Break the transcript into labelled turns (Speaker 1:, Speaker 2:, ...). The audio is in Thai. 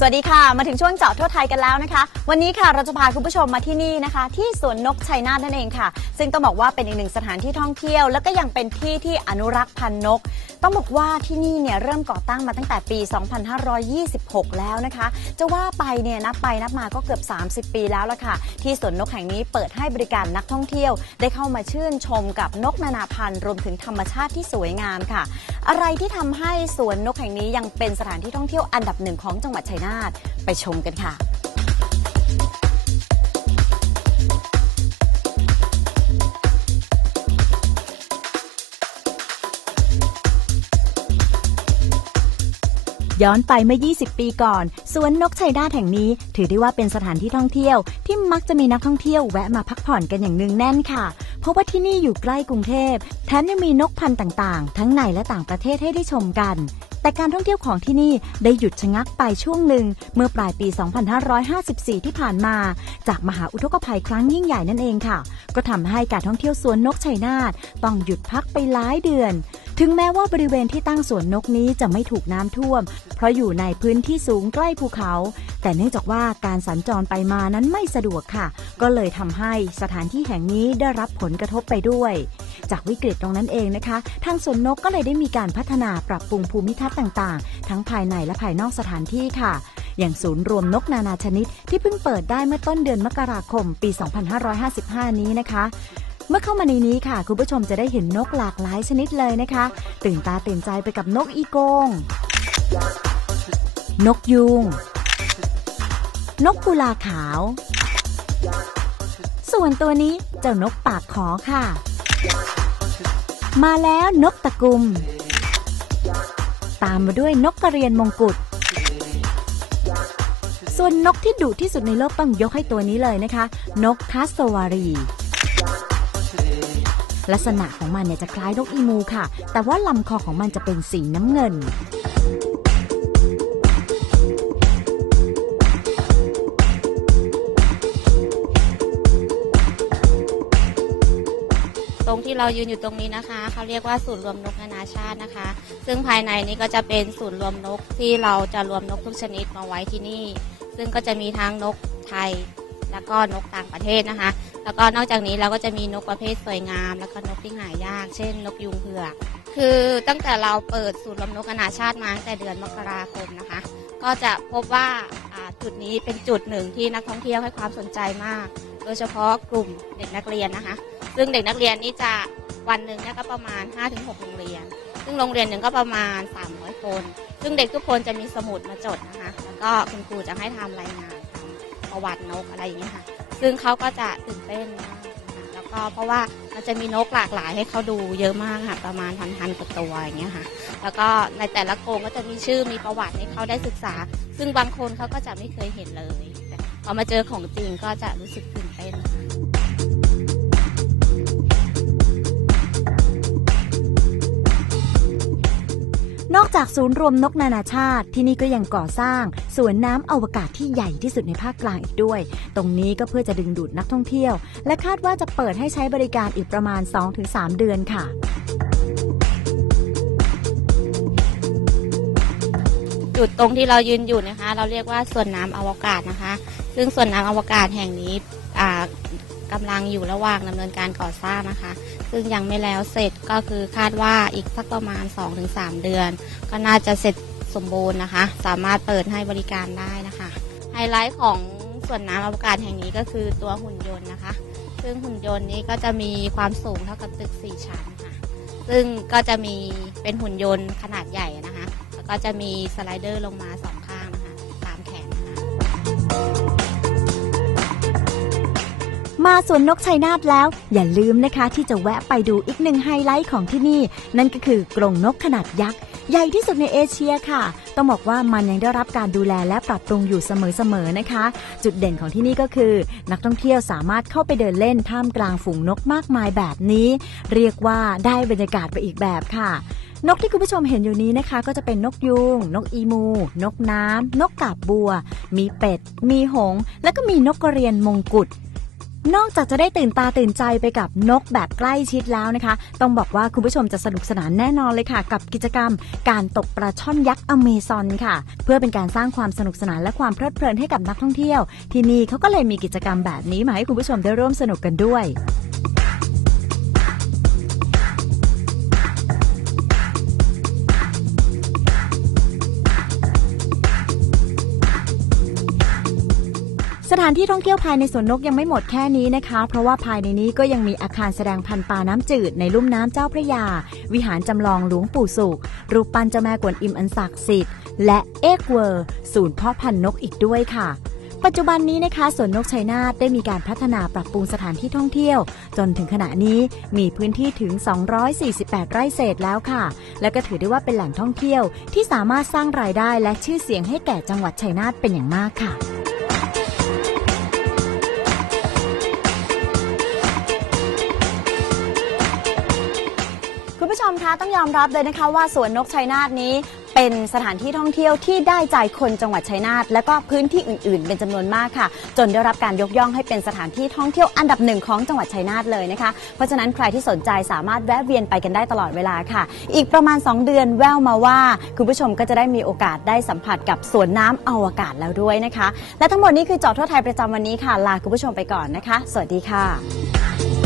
Speaker 1: สวัสดีค่ะ มาถึงช่วงเจาะทั่วไทยกันแล้วนะคะ วันนี้ค่ะเราจะพาคุณผู้ชมมาที่นี่นะคะ ที่สวนนกชัยนาทนั่นเองค่ะ ซึ่งต้องบอกว่าเป็นอีกหนึ่งสถานที่ท่องเที่ยว แล้วก็ยังเป็นที่ที่อนุรักษ์พันธุ์นก ต้องบอกว่าที่นี่เนี่ยเริ่มก่อตั้งมาตั้งแต่ปี 2526 แล้วนะคะ จะว่าไปเนี่ยนับไปนับมาก็เกือบ 30 ปีแล้วละค่ะ ที่สวนนกแห่งนี้เปิดให้บริการนักท่องเที่ยว ได้เข้ามาชื่นชมกับนกนานาพันธุ์รวมถึงธรรมชาติที่สวยงามค่ะ อะไรที่ทำให้สวนนกแห่งนี้ยังเป็นสถานที่ท่องเที่ยวอันดับหนึ่งของจังหวัดชัยนาทไปชมกันค่ะย้อนไปเมื่อ 20 ปีก่อน สวนนกชัยนาทแห่งนี้ ถือได้ว่าเป็นสถานที่ท่องเที่ยว ที่มักจะมีนักท่องเที่ยวแวะมาพักผ่อนกันอย่างเนืองแน่นค่ะ เพราะว่าที่นี่อยู่ใกล้กรุงเทพ แถมยังมีนกพันธุ์ต่างๆ ทั้งในและต่างประเทศให้ได้ชมกัน แต่การท่องเที่ยวของที่นี่ได้หยุดชะงักไปช่วงหนึ่ง เมื่อปลายปี 2554 ที่ผ่านมา จากมหาอุทกภัยครั้งยิ่งใหญ่นั่นเองค่ะ ก็ทำให้การท่องเที่ยวสวนนกชัยนาทต้องหยุดพักไปหลายเดือน ถึงแม้ว่าบริเวณที่ตั้งสวนนกนี้จะไม่ถูกน้ำท่วม เพราะอยู่ในพื้นที่สูงใกล้ภูเขา แต่เนื่องจากว่าการสัญจรไปมานั้นไม่สะดวกค่ะ ก็เลยทำให้สถานที่แห่งนี้ได้รับผลกระทบไปด้วย จากวิกฤตตรงนั้นเองนะคะ ทางสวนนกก็เลยได้มีการพัฒนาปรับปรุงภูมิทัศน์ต่างๆ ทั้งภายในและภายนอกสถานที่ค่ะอย่างศูนย์รวมนกนานาชนิดที่เพิ่งเปิดได้เมื่อต้นเดือนมกราคมปี 2555 นี้นะคะ เมื่อเข้ามาในนี้ค่ะ คุณผู้ชมจะได้เห็นนกหลากหลายชนิดเลยนะคะ ตื่นตาตื่นใจไปกับนกอีโกง นกยูงนกกุลาขาว ส่วนตัวนี้เจ้านกปากขอค่ะ มาแล้วนกตะกุม ตามมาด้วยนกกระเรียนมงกุฎส่วนนกที่ดุที่สุดในโลกต้องยกให้ตัวนี้เลยนะคะ นกคาสวารี ลักษณะของมันเนี่ยจะคล้ายนกอีมูค่ะ แต่ว่าลำคอของมันจะเป็นสีน้ำเงิน
Speaker 2: ตรงที่เรายืนอยู่ตรงนี้นะคะเขาเรียกว่าศูนย์รวมนกนานาชาตินะคะ ซึ่งภายในนี้ก็จะเป็นศูนย์รวมนกที่เราจะรวมนกทุกชนิดมาไว้ที่นี่ ซึ่งก็จะมีทั้งนกไทย แล้วก็นกต่างประเทศนะคะ แล้วก็นอกจากนี้เราก็จะมีนกประเภทสวยงาม แล้วก็นกที่หายาก เช่น นกยุงเผือก คือตั้งแต่เราเปิดศูนย์รวมนกนานาชาติมาตั้งแต่เดือนมกราคมนะคะ ก็จะพบว่าจุดนี้เป็นจุดหนึ่งที่นักท่องเที่ยวให้ความสนใจมาก โดยเฉพาะกลุ่มเด็กนักเรียนนะคะ ซึ่งเด็กนักเรียนนี่จะวันหนึ่งก็ประมาณ 5-6 โรงเรียน ซึ่งโรงเรียนหนึ่งก็ประมาณ 300 คน ซึ่งเด็กทุกคนจะมีสมุดมาจดนะคะ แล้วก็คุณครูจะให้ทำรายงาน ประวัตินกอะไรอย่างเงี้ยค่ะ ซึ่งเขาก็จะตื่นเต้นมากนะแล้วก็เพราะว่ามันจะมีนกหลากหลายให้เขาดูเยอะมากค่ะ ประมาณพันๆกว่าตัวอย่างเงี้ยค่ะ แล้วก็ในแต่ละโกรงก็จะมีชื่อมีประวัติให้เขาได้ศึกษา ซึ่งบางคนเขาก็จะไม่เคยเห็นเลยแต่พอมาเจอของจริงก็จะรู้สึกตื่นเต้นค่ะ
Speaker 1: นอกจากศูนย์รวมนกนานาชาติที่นี่ก็ยังก่อสร้างสวนน้ำอวกาศที่ใหญ่ที่สุดในภาคกลางอีกด้วย ตรงนี้ก็เพื่อจะดึงดูดนักท่องเที่ยว และคาดว่าจะเปิดให้ใช้บริการอีกประมาณ 2-3 เดือนค่ะ
Speaker 2: จุดตรงที่เรายืนอยู่นะคะ เราเรียกว่าส่วนน้ำอวกาศนะคะ ซึ่งส่วนน้ำอวกาศแห่งนี้ กำลังอยู่ระหว่างดำเนินการก่อสร้างนะคะ ซึ่งยังไม่แล้วเสร็จก็คือคาดว่าอีกสักประมาณ 2-3 เดือน ก็น่าจะเสร็จสมบูรณ์นะคะ สามารถเปิดให้บริการได้นะคะ ไฮไลท์ของส่วนน้ำอวกาศแห่งนี้ก็คือตัวหุ่นยนต์นะคะ ซึ่งหุ่นยนต์นี้ก็จะมีความสูงเท่ากับตึก 4 ชั้นค่ะ ซึ่งก็จะมีเป็นหุ่นยนต์ขนาดใหญ่นะคะ แล้วก็จะมีสไลเดอร์ลงมา2 มา
Speaker 1: สวนนกชัยนาทแล้ว อย่าลืมนะคะที่จะแวะไปดูอีกหนึ่งไฮไลท์ของที่นี่ นั่นก็คือกรงนกขนาดยักษ์ใหญ่ที่สุดในเอเชียค่ะ ต้องบอกว่ามันยังได้รับการดูแลและปรับปรุงอยู่เสมอๆนะคะ จุดเด่นของที่นี่ก็คือ นักท่องเที่ยวสามารถเข้าไปเดินเล่นท่ามกลางฝูงนกมากมายแบบนี้ เรียกว่าได้บรรยากาศไปอีกแบบค่ะนกที่คุณผู้ชมเห็นอยู่นี้นะคะ ก็จะเป็นนกยูงนกอีมู นกน้ำนกกาบบัว มีเป็ด มีหง และก็มีนกกระเรียนมงกุฎ นอกจากจะได้ตื่นตาตื่นใจไปกับนกแบบใกล้ชิดแล้วนะคะ ต้องบอกว่าคุณผู้ชมจะสนุกสนานแน่นอนเลยค่ะ กับกิจกรรมการตกปลาช่อนยักษ์อเมซอนค่ะ เพื่อเป็นการสร้างความสนุกสนานและความเพลิดเพลินให้กับนักท่องเที่ยว ที่นี่เขาก็เลยมีกิจกรรมแบบนี้มาให้คุณผู้ชมได้ร่วมสนุกกันด้วย สถานที่ท่องเที่ยวภายในสวนนกยังไม่หมดแค่นี้นะคะ เพราะว่าภายในนี้ก็ยังมีอาคารแสดงพันธุ์ปลาน้ำจืดในลุ่มน้ำเจ้าพระยา วิหารจำลองหลวงปู่สุข รูปปั้นเจ้าแม่กวนอิมอันศักดิ์สิทธิ์ และเอกเวอร์ ศูนย์เพาะพันธุ์นกอีกด้วยค่ะปัจจุบันนี้นะคะสวนนกชัยนาทได้มีการพัฒนาปรับปรุงสถานที่ท่องเที่ยว จนถึงขณะนี้มีพื้นที่ถึง 248 ไร่เศษแล้วค่ะ และก็ถือได้ว่าเป็นแหล่งท่องเที่ยวที่สามารถสร้างรายได้และชื่อเสียงให้แก่จังหวัดชัยนาทเป็นอย่างมากค่ะ คุณผู้ชมคะต้องยอมรับเลยนะคะว่าสวนนกชัยนาทนี้เป็นสถานที่ท่องเที่ยวที่ได้ใจคนจังหวัดชัยนาทและก็พื้นที่อื่น ๆ เป็นจำนวนมากค่ะ จนได้รับการยกย่องให้เป็นสถานที่ท่องเที่ยวอันดับหนึ่งของจังหวัดชัยนาทเลยนะคะเพราะฉะนั้นใครที่สนใจสามารถแวะเวียนไปกันได้ตลอดเวลาค่ะ อีกประมาณ 2 เดือนแววมาว่า คุณผู้ชมก็จะได้มีโอกาสได้สัมผัสกับสวนน้ำอวกาศแล้วด้วยนะคะ และทั้งหมดนี้คือจอทั่วไทยประจำวันนี้ค่ะลาคุณผู้ชมไปก่อนนะคะ สวัสดีค่ะ